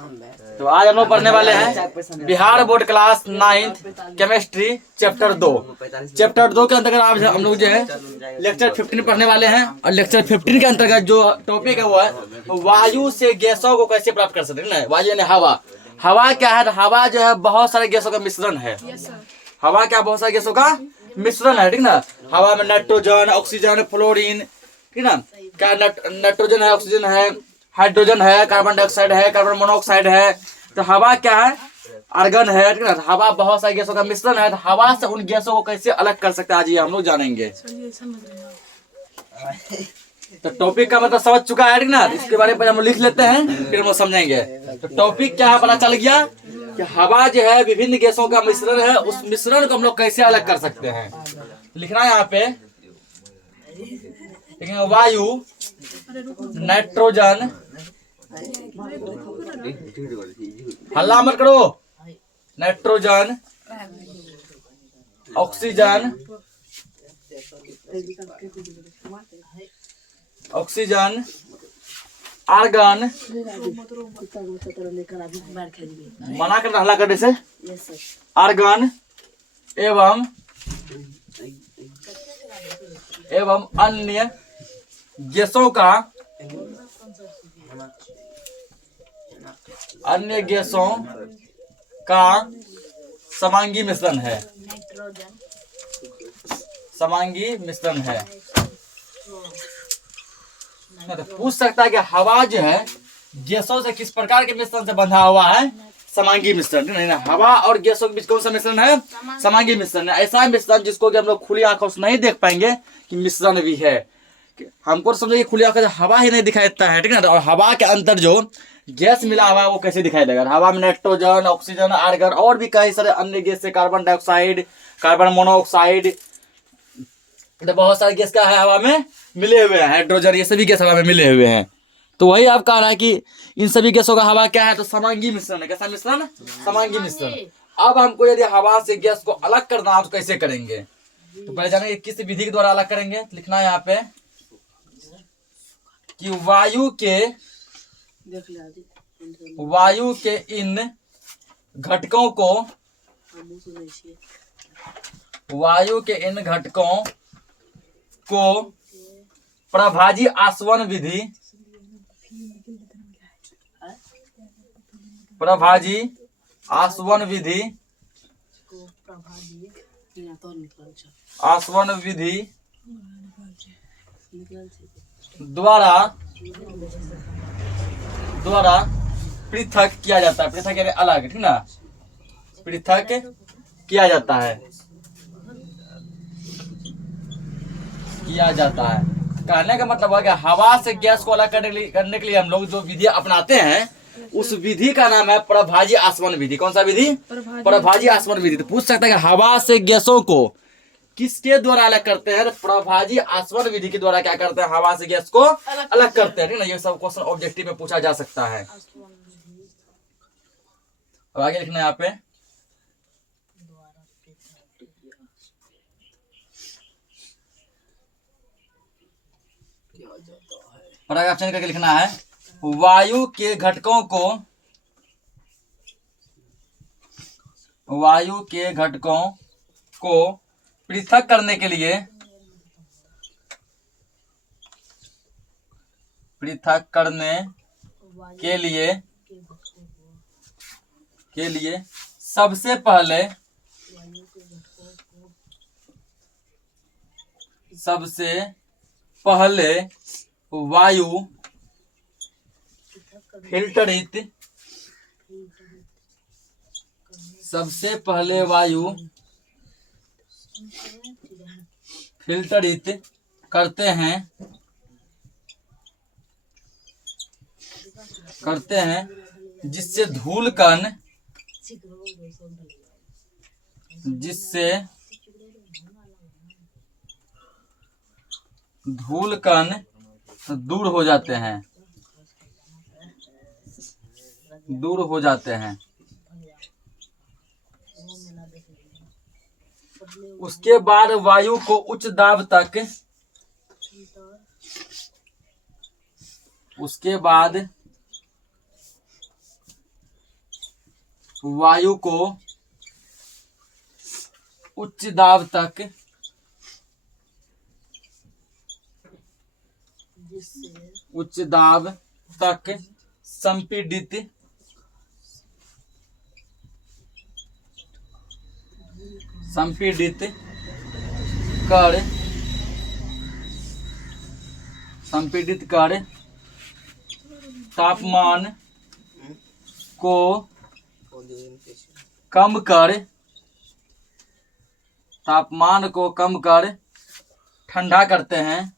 तो आज हम लोग पढ़ने वाले हैं Bihar board class 9 chemistry chapter 2। Chapter 2 के अंतर्गत आज हम लोग जो है लेक्चर 15 पढ़ने वाले हैं। और लेक्चर 15 के अंतर्गत जो टॉपिक है वो है वायु से गैसों को कैसे प्राप्त कर सकते हैं। वायु यानी हवा। हवा क्या है? हवा जो है बहुत सारे गैसों का मिश्रण है। हवा क्या? बहुत सारे गैसों का मिश्रण है, ठीक ना। हवा में नाइट्रोजन, ऑक्सीजन, फ्लोरीन, ठीक ना। क्या नाइट्रोजन है, ऑक्सीजन है, हाइड्रोजन है, कार्बन डाइऑक्साइड है, कार्बन मोनोऑक्साइड है। तो हवा क्या है? आर्गन है, ठीक ना। हवा बहुत सारे गैसों का मिश्रण है। तो हवा से उन गैसों को कैसे अलग कर सकते हैं आज ये हम लोग जानेंगे। तो टॉपिक का मतलब समझ चुका है, ठीक ना। इसके बारे में हम लोग लिख लेते हैं, फिर हम लोग समझेंगे। तो टॉपिक क्या है पता चल गया कि हवा जो है विभिन्न गैसों का मिश्रण है। उस मिश्रण को हम लोग कैसे अलग कर सकते हैं लिखना है यहाँ पे। वायु, नाइट्रोजन, हल्ला मत करो, नाइट्रोजन, ऑक्सीजन, ऑक्सीजन, आर्गन, मना कर हल्ला करने से, आर्गन एवं अन्य गैसों का समांगी मिश्रण है। समांगी मिश्रण है। तो पूछ सकता है कि हवा जो है गैसों से किस प्रकार के मिश्रण से बंधा हुआ है? समांगी मिश्रण। नहीं ना, हवा और गैसों के बीच कौन सा मिश्रण है? समांगी मिश्रण है। ऐसा मिश्रण जिसको कि हम लोग खुली आंखों से नहीं देख पाएंगे कि मिश्रण भी है। हमको समझिए खुली आंखों से हवा ही नहीं दिखाई देता है, ठीक ना। और हवा के अंदर जो गैस मिला हुआ है वो कैसे दिखाई देगा? हवा में नाइट्रोजन, ऑक्सीजन, आर्गन और भी कई सारे अन्य गैस से, कार्बन डाइऑक्साइड, कार्बन मोनोऑक्साइड, तो बहुत सारे गैस का है हवा में मिले हुए हैं। हाइड्रोजन, ये सभी गैस हवा में मिले हुए हैं। तो वही आप कह रहा है कि इन सभी गैसों का हवा क्या है? तो समांगी मिश्रण है। कैसा मिश्रण? समांगी मिश्रण। अब हमको यदि हवा से गैस को अलग करना हो तो कैसे करेंगे? तो पहले जानेंगे किस विधि के द्वारा अलग करेंगे। लिखना है यहाँ पे कि वायु के इन घटकों को प्रभाजी आसवन विधि द्वारा पृथक किया जाता है। पृथक यानी अलग, ठीक ना। पृथक किया जाता है। कहने का मतलब है कि हवा से गैस को अलग करने के लिए हम लोग जो विधि अपनाते हैं उस विधि का नाम है प्रभाजी आसवन विधि। कौन सा विधि? प्रभाजी आसवन विधि। तो पूछ सकता है कि हवा से गैसों को किसके द्वारा अलग करते हैं? प्रभाजी आसवन विधि के द्वारा क्या करते हैं? हवा से गैस को अलग करते हैं, ठीक ना। ये सब क्वेश्चन ऑब्जेक्टिव में पूछा जा सकता है। अब आगे लिखना है यहाँ पे पैराग्राफ चेंज करके लिखना है वायु के घटकों को पृथक करने के लिए सबसे पहले वायु फिल्टरित करते हैं जिससे धूल कण दूर हो जाते हैं। उसके बाद वायु को उच्च दाब तक वायु को उच्च दाब तक संपीड़ित कर तापमान को कम कर ठंडा करते हैं।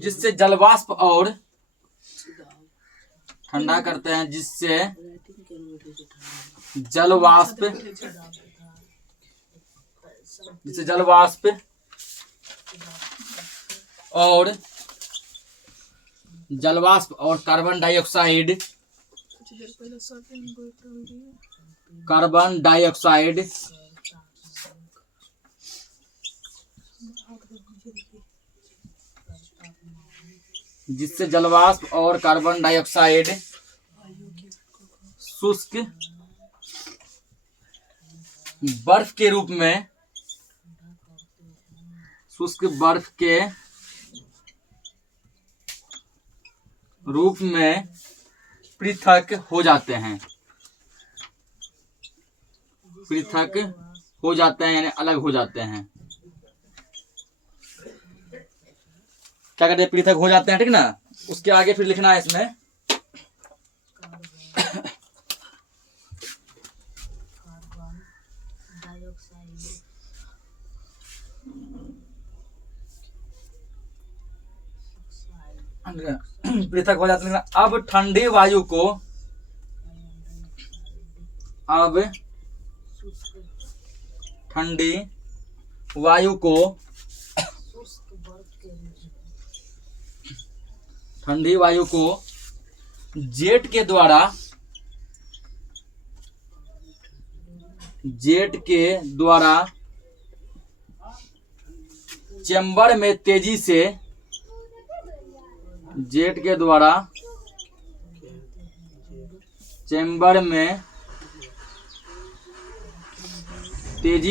जिससे जलवाष्प और कार्बन डाइऑक्साइड शुष्क बर्फ के रूप में पृथक हो जाते हैं यानी अलग हो जाते हैं। क्या कहते हैं? पृथक हो जाते हैं, ठीक ना। उसके आगे फिर लिखना है इसमें पृथक हो जाते हैं। अब ठंडी वायु को जेट के द्वारा चेंबर में तेजी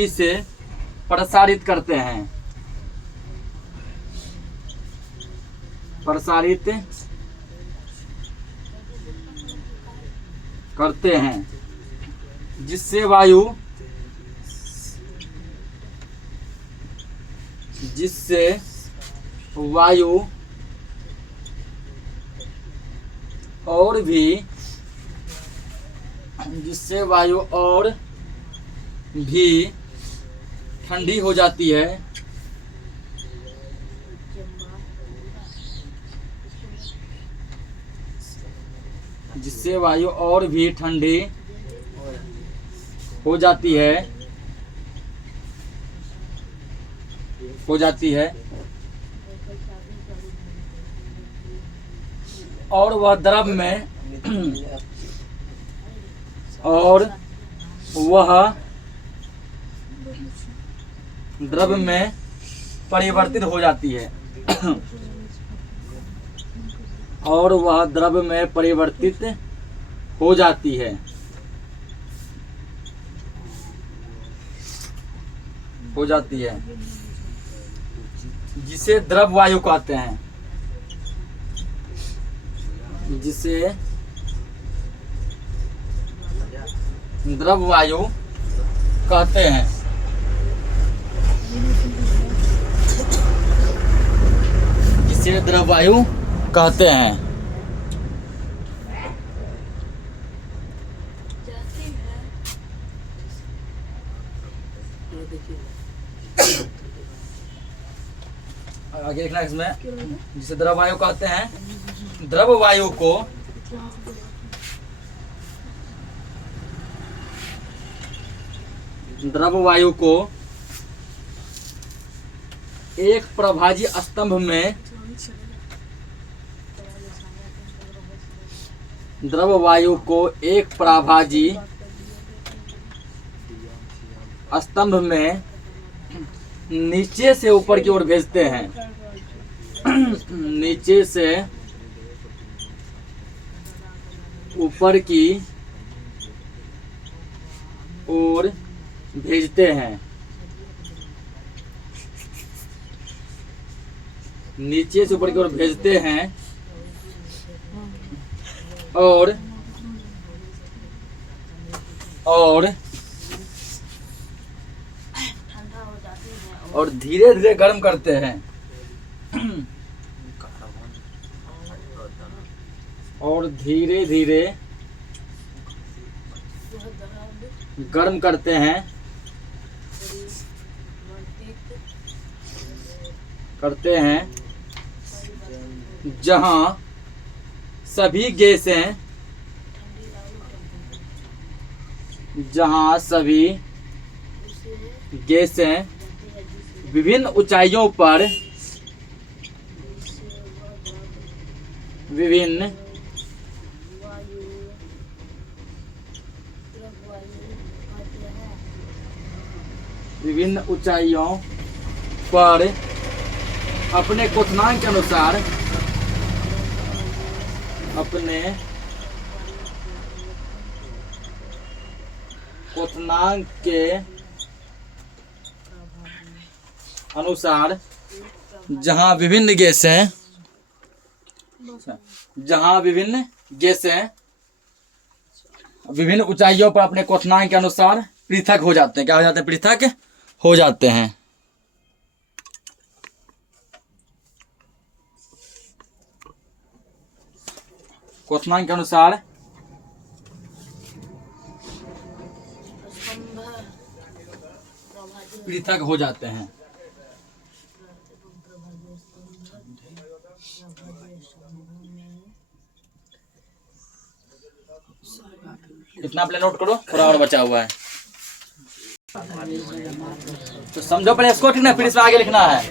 से प्रसारित करते हैं जिससे वायु और भी ठंडी हो जाती है। और वह द्रव में परिवर्तित हो जाती है। जिसे द्रव वायु कहते हैं। आगे लिखना इसमें, जिसे द्रव वायु कहते हैं। द्रव वायु को एक प्रभाजी स्तंभ में नीचे से ऊपर की ओर भेजते हैं। नीचे से ऊपर की ओर भेजते हैं। नीचे से ऊपर की ओर भेजते हैं और धीरे धीरे गर्म करते हैं। और धीरे धीरे गर्म करते हैं जहां सभी गैसें विभिन्न ऊंचाइयों पर अपने क्वथनांक के अनुसार जहां विभिन्न गैसें विभिन्न ऊंचाइयों पर अपने क्वथनांक के अनुसार पृथक हो जाते हैं। क्या हो जाते हैं? पृथक हो जाते हैं। क्वथनांक के अनुसार पृथक हो जाते हैं। इतना पहले नोट करो, थोड़ा और बचा हुआ है तो समझो पहले इसको, ठीक ना? फिर इसमें आगे लिखना है।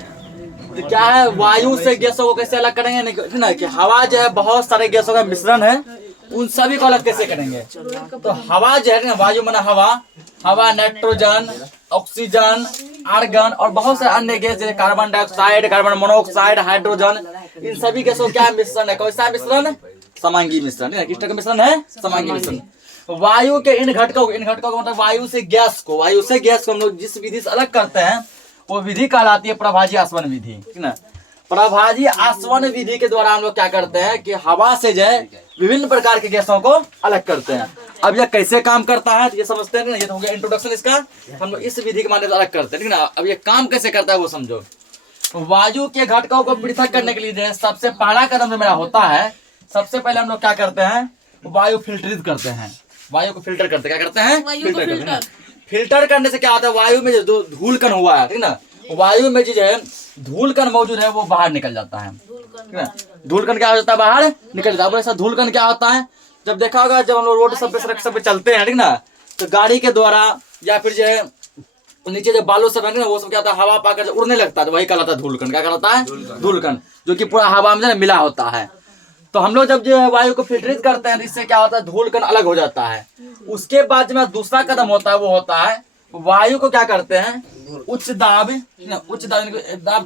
तो क्या है, वायु से गैसों को कैसे अलग करेंगे, ठीक ना? कि हवा जो है बहुत सारे गैसों का मिश्रण है, उन सभी को अलग कैसे करेंगे? तो हवा जो है ना, वायु माना हवा नाइट्रोजन, ऑक्सीजन, आर्गन और बहुत सारे अन्य गैस जैसे carbon dioxide, carbon monoxide, hydrogen, इन सभी गैसों क्या मिश्रण है? कैसा मिश्रण? समांगी मिश्रण। किस तरह का मिश्रण है? समांगी मिश्रण। वायु के इन घटकों को मतलब वायु से गैस को हम लोग जिस विधि से अलग करते हैं वो विधि कहलाती है प्रभाजी आसवन विधि, ठीक ना? प्रभाजी आसवन विधि के द्वारा हम लोग क्या करते हैं कि हवा से जो है विभिन्न प्रकार के गैसों को अलग करते हैं। अब यह कैसे काम करता है ये समझते हैं ना? ये तो हो गया इंट्रोडक्शन इसका। हम लोग इस विधि के माध्यम से अलग करते हैं, ठीक ना? अब ये काम कैसे करता है वो समझो। वायु के घटकों को पृथक करने के लिए सबसे पहला कदम जो मेरा होता है, सबसे पहले हम लोग क्या करते हैं? वायु फिल्टरित करते हैं। वायु को फिल्टर करते हैं। क्या करते हैं? फिल्टर करते हैं। फिल्टर करने से क्या होता है? वायु में जो धूल कण हुआ है, ठीक ना? वायु में जो है धूल कण मौजूद है वो बाहर निकल जाता है, ठीक ना? धूल कण क्या हो जाता है? बाहर निकल जाता है। ऐसा धूल कण क्या होता है? जब देखा होगा जब हम लोग रोड सब पे सड़क सब पे चलते हैं, ठीक ना? तो गाड़ी के द्वारा या फिर जो है नीचे जो बालू सब है ना, वो सब क्या होता है? हवा पाकर उड़ने लगता है, तो वही कहलाता है धूल कण। क्या कहलाता है? धूल कण, जो कि पूरा हवा में मिला होता है। तो हम लोग जब जो है वायु को फिल्टरित करते हैं, इससे क्या होता है? धूल कण अलग हो जाता है। उसके बाद जो दूसरा कदम होता है वो होता है वायु को क्या करते हैं? उच्च दाब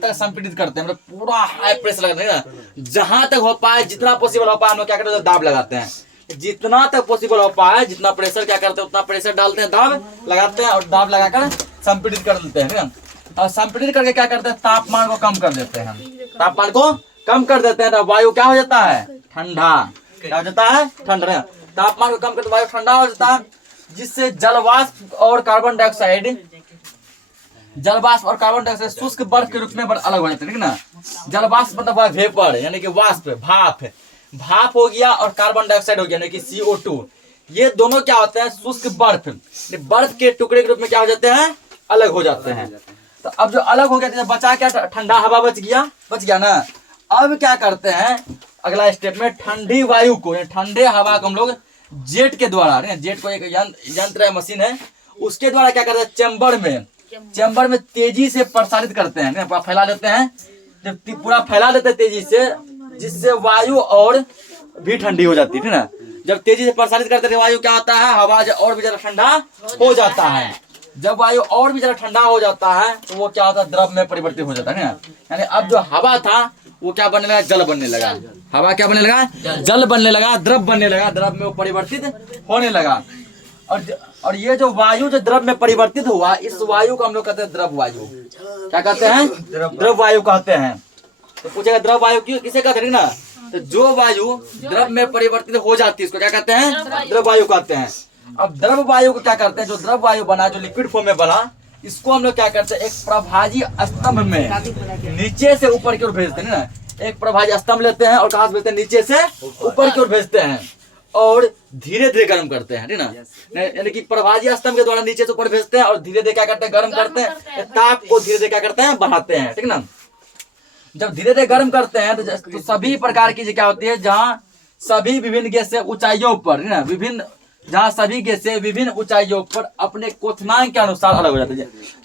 तक संपीड़ित करते हैं, मतलब पूरा हाई प्रेशर लगाते हैं। जहां तक हो पाए, जितना पॉसिबल हो पाए, हम लोग क्या करते हैं? दाब लगाते हैं। जितना तक पॉसिबल हो पाए, जितना प्रेशर क्या करते हैं उतना प्रेशर डालते हैं, दाब लगाते हैं और दाब लगाकर संपीड़ित कर देते हैं। और संपीड़ित करके क्या करते हैं? तापमान को कम कर देते हैं। तापमान को कम कर देते हैं तो वायु क्या हो जाता है? ठंडा। क्या हो जाता है? ठंडा। तापमान को कम करते वायु ठंडा हो जाता है, जिससे जलवाष्प और कार्बन डाइऑक्साइड शुष्क बर्फ के रूप में अलग हो जाते हैं, ठीक ना? जलवाष्प मतलब वेपर यानी कि वाष्प, भाप हो गया, और कार्बन डाइऑक्साइड हो गया यानी कि CO2। ये दोनों क्या होते हैं? शुष्क बर्फ के टुकड़े के रूप में क्या हो जाते हैं? अलग हो जाते हैं। तो अब जो अलग हो गया तो बचा क्या? ठंडा हवा बच गया ना। अब क्या करते हैं? अगला स्टेप में ठंडी वायु को, ठंडे हवा को हम लोग जेट के द्वारा, जेट को एक यंत्र है, मशीन है, उसके द्वारा क्या करते हैं? चैम्बर में तेजी से प्रसारित करते हैं, फैला देते हैं। जब पूरा फैला देते हैं तेजी से, जिससे वायु और भी ठंडी हो जाती है, ठीक ना? जब तेजी से प्रसारित करते हैं वायु क्या होता है? हवा और भी ज्यादा ठंडा हो जाता है। जब वायु और भी ज्यादा ठंडा हो जाता है तो वो क्या होता है? द्रव में परिवर्तित हो जाता है ना। यानी अब जो हवा था वो क्या बनने लगा, जल बनने लगा। हवा क्या बनने लगा, जल बनने लगा, द्रव बनने लगा, द्रव में वो परिवर्तित होने लगा। और ये जो वायु जो द्रव में परिवर्तित हुआ, इस वायु को हम लोग कहते हैं द्रव वायु। क्या कहते हैं, द्रव वायु कहते हैं। तो पूछेगा द्रव वायु क्यों, किसे कहते हैं ना, तो जो वायु द्रव में परिवर्तित हो जाती है इसको क्या कहते हैं, द्रव वायु कहते हैं। अब द्रव वायु को क्या करते हैं, जो द्रव वायु बना, जो लिक्विड फॉर्म में बना, इसको हम लोग क्या करते हैं, एक प्रभाजी स्तंभ में नीचे से ऊपर की ओर भेजते हैं ना। एक प्रभाजी स्तंभ लेते हैं और कहाँ से भेजते हैं, नीचे से ऊपर की ओर भेजते हैं और धीरे धीरे गर्म करते हैं, ठीक ना। यानी कि प्रभाजी स्तंभ के द्वारा नीचे से ऊपर भेजते हैं और धीरे धीरे क्या करते हैं, गर्म करते हैं, ताप को धीरे धीरे क्या करते हैं, बढ़ाते हैं, ठीक ना। जब धीरे धीरे गर्म करते हैं तो सभी प्रकार की क्या होती है, जहाँ सभी विभिन्न गैस से ऊंचाइयों पर, ना, विभिन्न जहाँ सभी गैसें विभिन्न ऊंचाइयों पर अपने क्वथनांक के अनुसार अलग हो जाते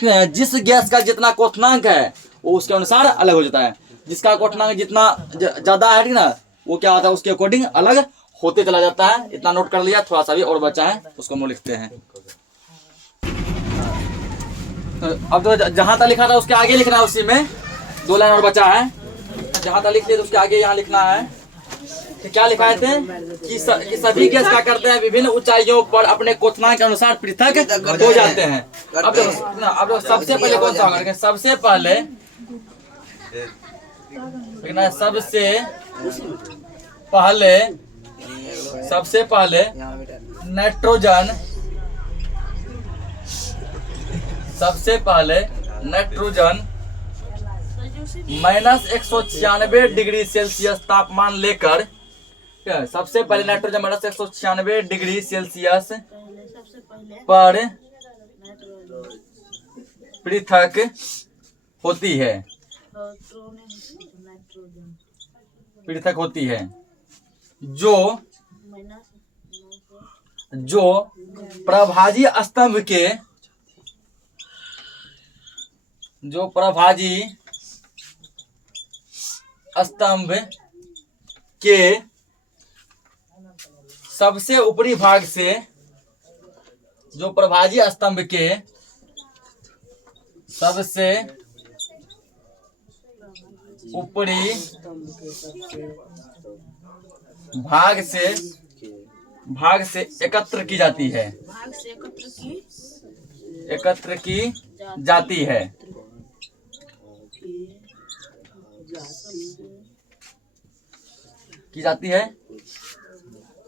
हैं। जिस गैस का जितना क्वथनांक है वो उसके अनुसार अलग हो जाता है। जिसका क्वथनांक जितना ज्यादा है, ठीक ना, वो क्या होता है, उसके अकॉर्डिंग अलग होते चला जाता है। इतना नोट कर लिया, थोड़ा सा भी और बचा है उसको हम लिखते हैं। तो अब तो जहां तक लिखा था उसके आगे लिखना है, उसी में 2 लाइन और बचा है। जहां तक लिख लिया तो उसके आगे यहाँ लिखना है कि क्या लिखा थे कि सभी गैस क्या करते हैं, विभिन्न ऊंचाइयों पर अपने क्वथनांक के अनुसार पृथक हो जाते हैं। अब सबसे पहले कौन सा होगा, सबसे पहले नाइट्रोजन, -196 डिग्री सेल्सियस तापमान लेकर, सबसे पहले नाइट्रोजन -196 डिग्री सेल्सियस पर पृथक होती है, जो प्रभाजी स्तंभ के सबसे ऊपरी भाग से, जो प्रभाजी स्तंभ के सबसे ऊपरी भाग से एकत्र की जाती है,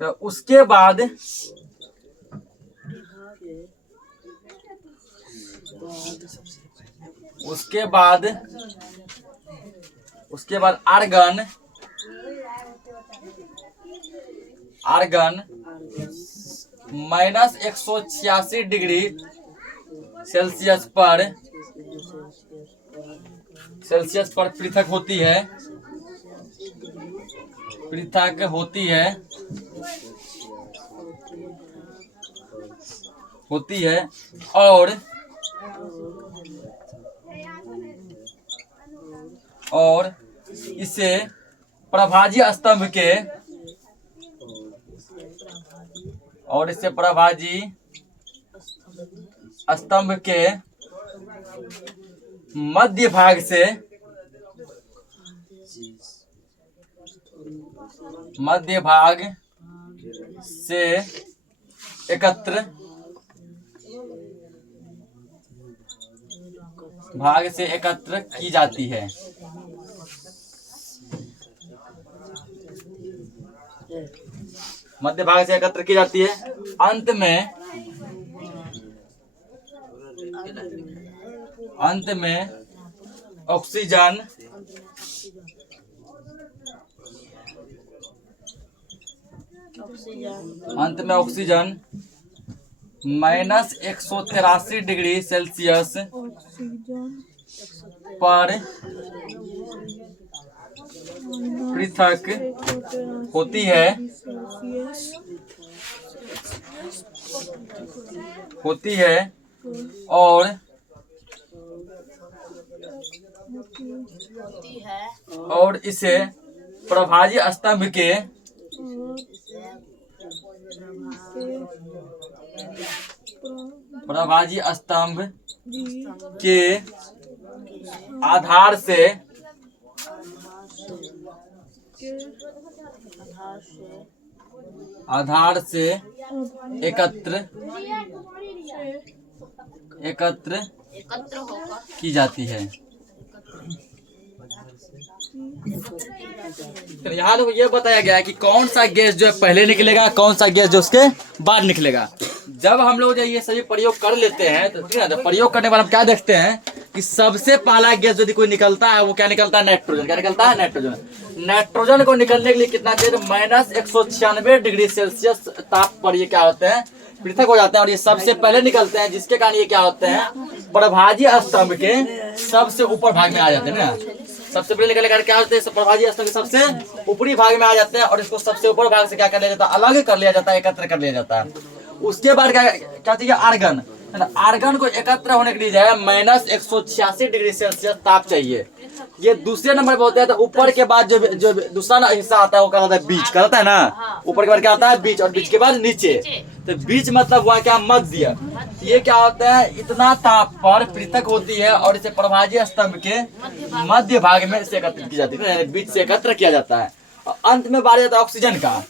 तो उसके बाद आर्गन -186 डिग्री सेल्सियस पर पृथक होती है और इसे प्रभाजी स्तंभ के मध्य भाग से एकत्र की जाती है। मध्य भाग से एकत्र की जाती है। अंत में ऑक्सीजन -183 डिग्री सेल्सियस पर पृथक होती है और इसे प्रभाजी स्तंभ के आधार से आधार से एकत्र की जाती है। यहाँ देखो ये बताया गया है कि कौन सा गैस जो है पहले निकलेगा, कौन सा गैस जो उसके बाद निकलेगा। जब हम लोग जो ये सभी प्रयोग कर लेते हैं तो ठीक है ना, तो प्रयोग करने के बाद हम क्या देखते हैं कि सबसे पहला गैस यदि कोई निकलता है वो क्या निकलता है, नाइट्रोजन। क्या निकलता है, नाइट्रोजन। नाइट्रोजन को निकलने के लिए कितना चाहिए, -196 डिग्री सेल्सियस ताप पर ये क्या होते हैं, पृथक हो जाते हैं। और ये सबसे पहले निकलते हैं, जिसके कारण ये क्या होते हैं, प्रभाजी स्तंभ के सबसे ऊपर भाग में आ जाते हैं ना। सबसे पहले निकलने का क्या होते हैं, प्रभाजी स्तंभ के सबसे ऊपरी भाग में आ जाते हैं और इसको सबसे ऊपर भाग से क्या कर लिया जाता है, अलग कर लिया जाता है, एकत्र कर लिया जाता है। उसके बाद क्या चाहिए, आर्गन। आर्गन को एकत्र होने के लिए जो है -186 डिग्री सेल्सियस ताप चाहिए। ये दूसरे नंबर पे होता है। तो ऊपर के बाद जो दूसरा हिस्सा आता है वो क्या होता है, बीच कहता है ना। ऊपर के बाद क्या आता है, बीच, और बीच के बाद नीचे। तो बीच मतलब हुआ क्या, मध्य। ये क्या होता है, इतना ताप पर पृथक होती है और इसे प्रभाजी स्तंभ के मध्य भाग में से एकत्रित की जाती है, बीच से एकत्र किया जाता है। और अंत में बात जाता है ऑक्सीजन का।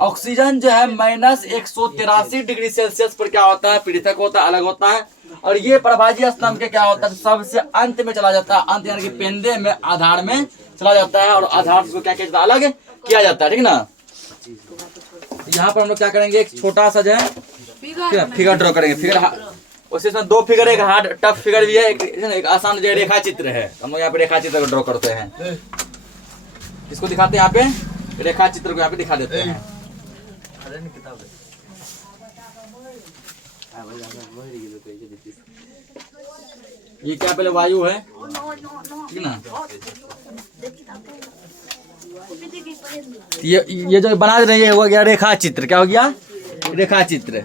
ऑक्सीजन जो है -183 डिग्री सेल्सियस पर क्या होता है, पृथक होता है, अलग होता है। और ये प्रभाजी स्तंभ के क्या होता है, सबसे अंत में चला जाता है। अंत यानी कि पेंदे में, आधार में चला जाता है और आधार को क्या किया जाता है, अलग किया जाता है, ठीक ना। यहाँ पर हम लोग क्या करेंगे, एक छोटा सा जो है फिगर ड्रॉ करेंगे। फिगर उसी में दो फिगर, एक हार्ड टफ फिगर भी है, एक आसान जो रेखा चित्र है। हम लोग यहाँ पे रेखा चित्र को ड्रॉ करते हैं। इसको दिखाते हैं, यहाँ पे रेखा चित्र को यहाँ पे दिखा देते हैं। ये क्या, पहले वायु है, ठीक ना। ये जो बना रहे हैं हो गया रेखा चित्र। क्या हो गया, रेखा चित्र।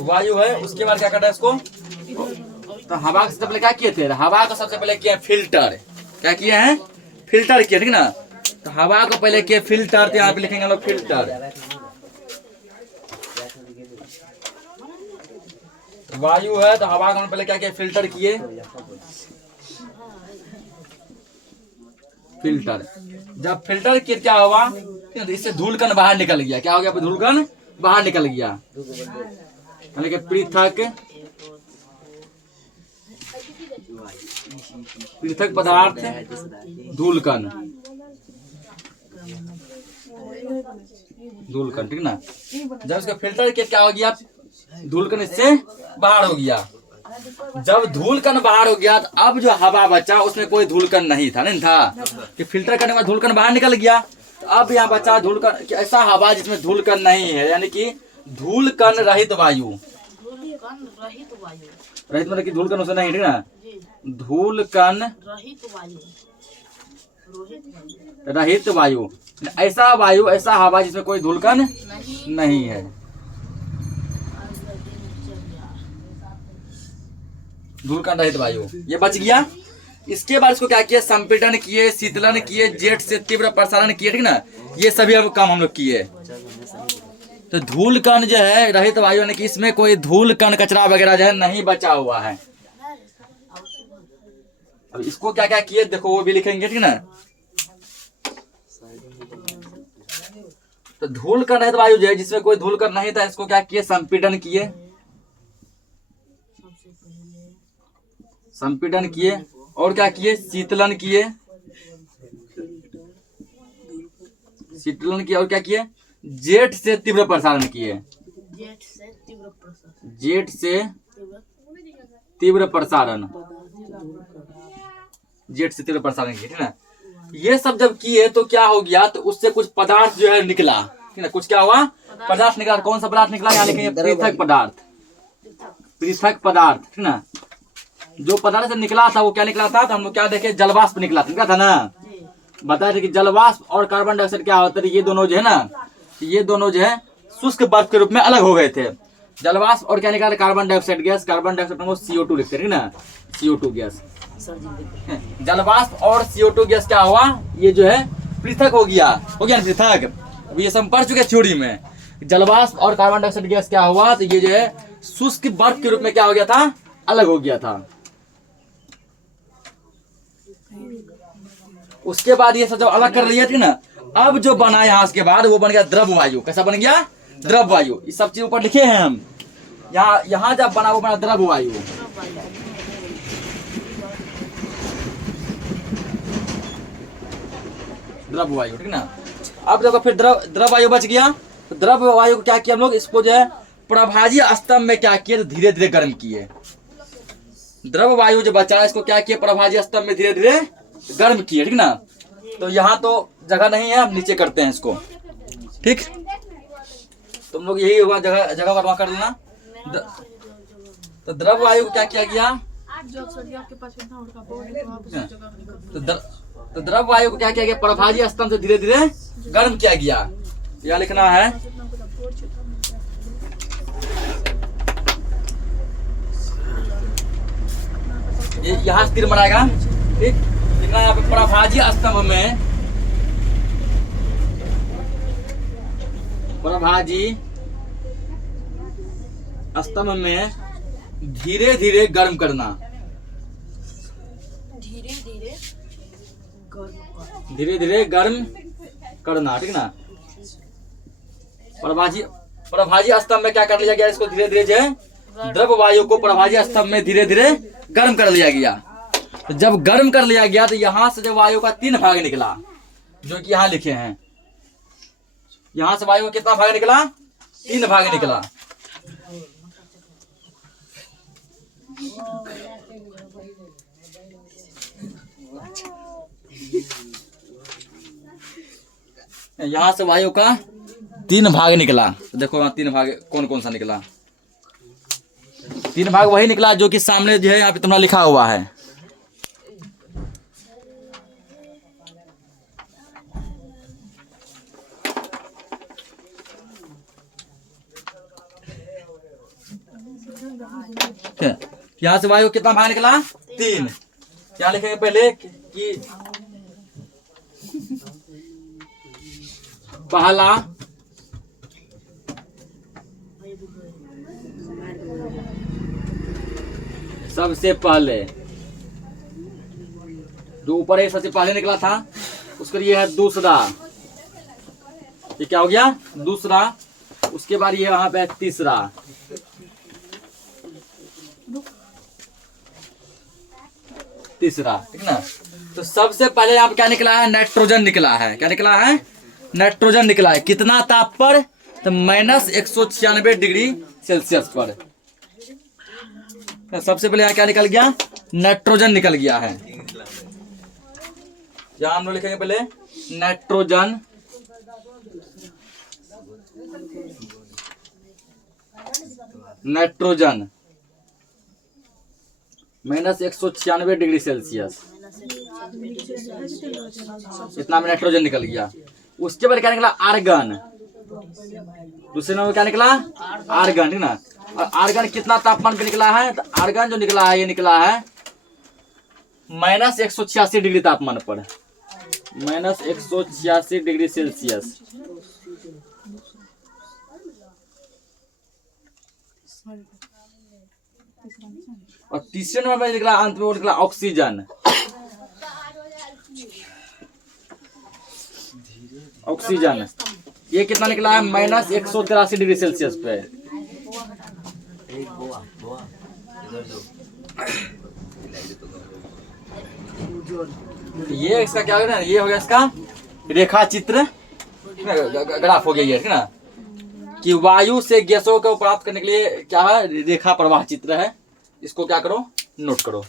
वायु है, उसके बाद क्या करना है इसको, तो हवा से पहले क्या किए थे, हवा को सबसे पहले किया फिल्टर। क्या किए हैं, फिल्टर किया, ठीक ना। तो हवा को पहले किए फिल्टर, तो यहाँ पे लिखेंगे लोग फिल्टर। वायु है तो हवा को हम पहले क्या किया, फिल्टर किए, फिल्टर। जब फिल्टर किए क्या हुआ, तो इससे धूलकण बाहर निकल गया। क्या हो गया, धूलकण बाहर निकल गया, यानी कि पृथक पदार्थ धूलकण, धूलकण, ठीक ना। जब इसका फिल्टर किया क्या हो गया, धूलकण इससे बाहर हो गया। जब धूलकण बाहर हो गया तो अब जो हवा बचा उसमें कोई धूलकण नहीं था, नहीं था कि फिल्टर करने के बाद धूलकण बाहर निकल गया। तो अब यहाँ बचा धूलकण, ऐसा हवा जिसमें धूलकण नहीं है, यानी कि धूलकण रहित वायु। रहित मतलब कि धूलकण उसे नहीं, ठीक ना। धूलकण रहित वायु, ऐसा वायु, ऐसा हवा जिसमें कोई धूलकण नहीं है। धूलकण रहित वायु ये बच गया। इसके बाद इसको क्या किया, संपीड़न किए, शीतलन किए, जेट से तीव्र प्रसारण किए, ठीक ना। ये सभी अब काम हम लोग किए। तो धूलकण जो है रहित वायु, यानी कि इसमें कोई धूलकण कचरा वगैरह जो है नहीं बचा हुआ है। अब इसको क्या क्या किए देखो, वो भी लिखेंगे, ठीक ना। तो धूलकण रहित वायु जो है जिसमें कोई धूलकण नहीं था, इसको क्या किए, संपीड़न किए, संपीड़न किए। और क्या किए, शीतलन किए, शीतलन किए। और क्या किए, जेट से तीव्र प्रसारण किए, जेट से तीव्र प्रसारण, जेट से तीव्र प्रसारण किए, ठीक ना। ये सब जब किए तो क्या हो गया, तो उससे कुछ पदार्थ जो है निकला, ठीक ना। कुछ क्या हुआ, पदार्थ निकला। कौन सा पदार्थ निकला, यहाँ लिखेंगे पृथक पदार्थ, पृथक पदार्थ, ठीक ना। जो पदार्थ से निकला था वो क्या निकला था, तो हम लोग क्या देखे, जलवाष्प निकला था ना। बताया था कि जलवाष्प और कार्बन डाइऑक्साइड क्या होता है, ये दोनों जो है ना, ये दोनों जो है शुष्क बर्फ के रूप में अलग हो गए थे। जलवाष्प और क्या निकला, carbon dioxide gas. Carbon dioxide को CO2 लिखते हैं ना, CO2 गैस। जलवाष्प और CO2 गैस क्या हुआ, ये जो है पृथक हो गया ना, पृथक। अब ये सब पढ़ चुके थ्योरी में। जलवाष्प और कार्बन डाइऑक्साइड गैस क्या हुआ, तो ये जो है शुष्क बर्फ के रूप में क्या हो गया था, अलग हो गया था। उसके बाद ये सब जब अलग कर लिया थी ना, अब जो बना यहाँ के बाद वो बन गया द्रव वायु। कैसा बन गया? द्रव वायु। ये सब चीज ऊपर लिखे हैं हम। यहाँ जब बना वो बना द्रव वायु। द्रव वायु, ठीक ना। अब देखो फिर द्रव वायु बच गया, तो द्रव वायु को क्या किया हम लोग, इसको जो है प्रभाजी स्तंभ में क्या किए, तो धीरे धीरे गर्म किए। द्रव वायु जो बचा इसको क्या किए, प्रभाजी स्तंभ में धीरे धीरे गर्म किए, ठीक ना। तो यहाँ तो जगह नहीं है, हम नीचे करते हैं इसको, ठीक। तुम लोग यही हुआ, जगह बर्बाद कर देना। तो द्रव वायु को क्या किया गया, तो द्रव वायु को क्या किया गया, प्रभाजी स्तंभ से धीरे धीरे गर्म किया गया। यह लिखना है, ये यहाँ स्थिर बनाएगा, ठीक। लिखना है यहाँ पे प्रभाजी स्तंभ में, प्रभाजी स्तंभ में धीरे धीरे गर्म करना, धीरे धीरे गर्म करना, ठीक ना। प्रभाजी स्तंभ में क्या कर लिया गया, इसको धीरे धीरे जो द्रव वायु को प्रभाजी स्तंभ में धीरे धीरे गर्म कर लिया गया। तो जब गर्म कर लिया गया तो यहां से जो वायु का 3 भाग निकला, जो कि यहां लिखे हैं। यहां से वायु का कितना भाग निकला, 3 भाग निकला। यहां से वायु का 3 भाग निकला। तो देखो यहाँ 3 भाग कौन कौन सा निकला। 3 भाग वही निकला जो कि सामने जो है यहाँ पे तुम्हारा लिखा हुआ है। यहाँ से वायु कितना भाग निकला, 3। क्या लिखेंगे पहले कि पहला सबसे पहले जो ऊपर है सबसे पहले निकला था, उसके लिए है दूसरा। ये क्या हो गया, दूसरा। उसके बाद ये यहाँ पे तीसरा। तीसरा, ठीक ना। तो सबसे पहले यहाँ पे क्या निकला है, नाइट्रोजन निकला है। क्या निकला है, नाइट्रोजन निकला है। कितना ताप पर, तो -196 डिग्री सेल्सियस पर। सबसे पहले यहाँ क्या निकल गया, नाइट्रोजन निकल गया है। यहाँ हम लोग लिखेंगे पहले नाइट्रोजन, नाइट्रोजन -196 डिग्री सेल्सियस, इतना में नाइट्रोजन निकल गया। उसके बाद क्या निकला, आर्गन। दूसरे नंबर क्या निकला, आर्गन, ठीक ना। और आर्गन कितना तापमान पे निकला है, तो आर्गन जो निकला है, ये निकला है -186 डिग्री तापमान पर, -186 डिग्री सेल्सियस। और तीसरे नंबर पर निकला, अंत में वो निकला ऑक्सीजन। ऑक्सीजन ये कितना निकला है, -183 डिग्री सेल्सियस पे। ये इसका क्या हो गया, ये हो गया इसका रेखा चित्र, ग्राफ हो गया ये, ठीक ना। कि वायु से गैसों को प्राप्त करने के लिए क्या है, रेखा प्रवाह चित्र है। इसको क्या करो, नोट करो।